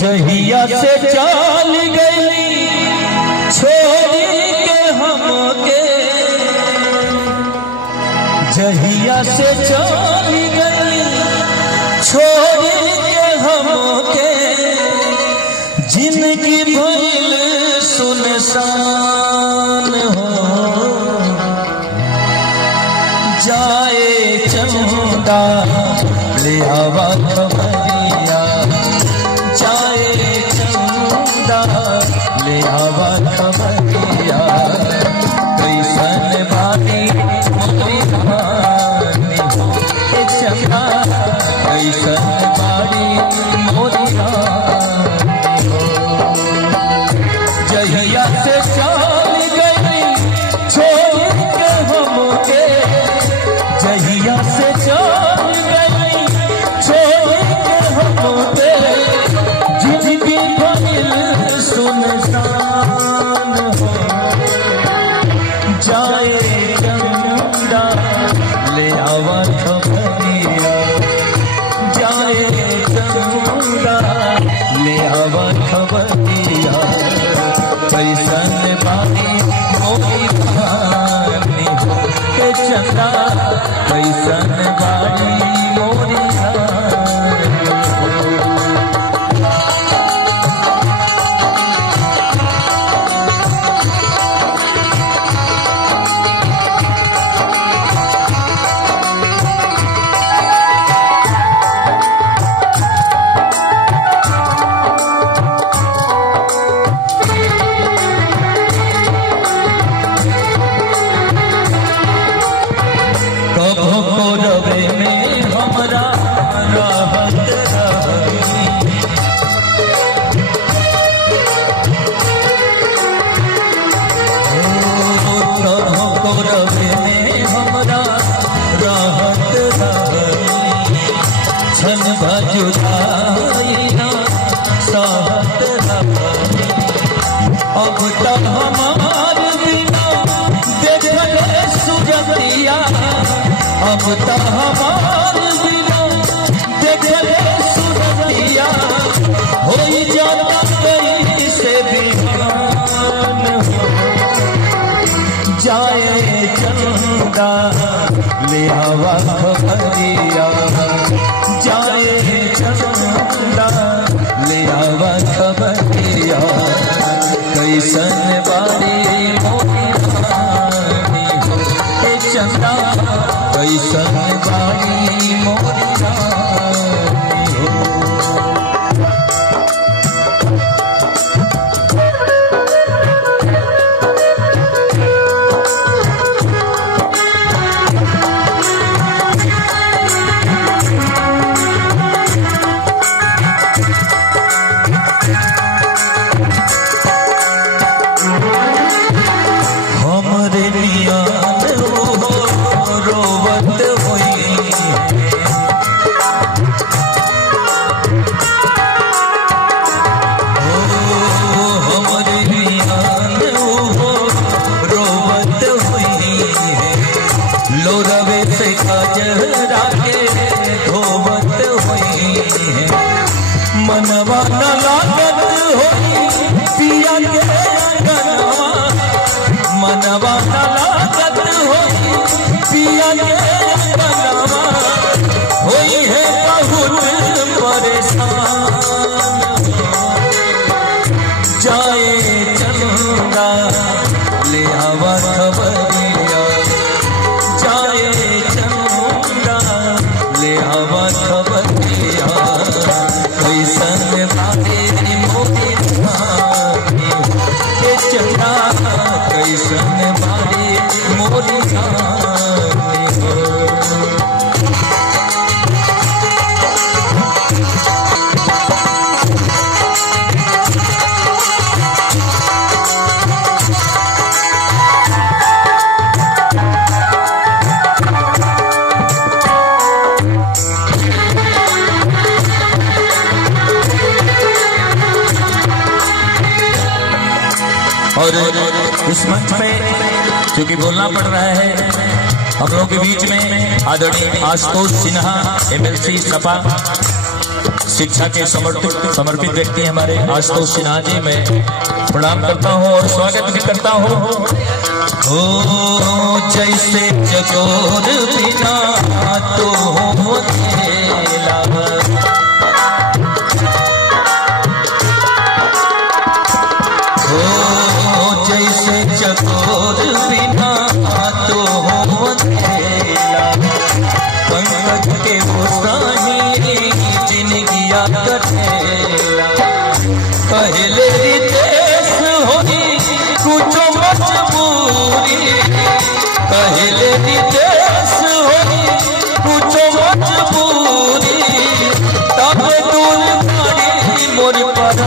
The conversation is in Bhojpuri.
जहिया से चल गई छोड़ी के हमके, जहिया से चल गई छोड़ी के हमके, जिनकी भइल सुनसान हो जाए चंदा ले आवा खबरिया, जाए चंदा ले आवा खबरिया, कैसन बानी मोरी रानी हो चंदा, कैसन बानी मोरी रानी हो। जहिया से चल गई छोड़ के हमके, जहिया से चल गई छोड़ के हमके, जिनकी भइल सुनसान हो जाए चंदा ले आवा खबरिया, जाए चंदा ले आवा खबरिया, कैसन बानी मोरी रानी हो चंदा, कैसन बानी मोरी रानी हो। अब तक हमार बिना देखले सुजतिया, अब तक हमार बिना देखले सुजतिया, होई जाता कैसे बिहान हो जाए चंदा ले आवा खबरिया, जाए चंदा ले आवा खबरिया, कैसन बानी मोरी रानी हो चंदा, कैसन बानी मोरी रानी हो। लोरवे से कजरा के धोवत हुई है, मनवा न लागत होई पिया के अंगनवा, मनवा न लागत होई पिया के अंगनवा, होई है बहुत परेशान जाए चंदा ले आवा खबरिया, जाए चंदा ले आवा खबरिया, कैसन बानी मोरी रानी हो चंदा, कैसन बानी मोरी रानी हो। और इस मंच पे क्योंकि बोलना पड़ रहा है हम लोगों के बीच में आदरणीय आशुतोष सिन्हा MLC सपा शिक्षा के समर्पित व्यक्ति हमारे आशुतोष सिन्हा जी, मैं प्रणाम करता हूँ और स्वागत भी करता हूँ। हो जैसे चकोर बिना तो हो खेला, हो जैसे चकोर बिना तो हो खेला, पंकज के गोसाई जिनगिया कटेला, पहले रितेश होगी कुछ मजबूरी, पहले रितेश होगी कुछ मजबूरी, तब दूर पड़ी मोर पर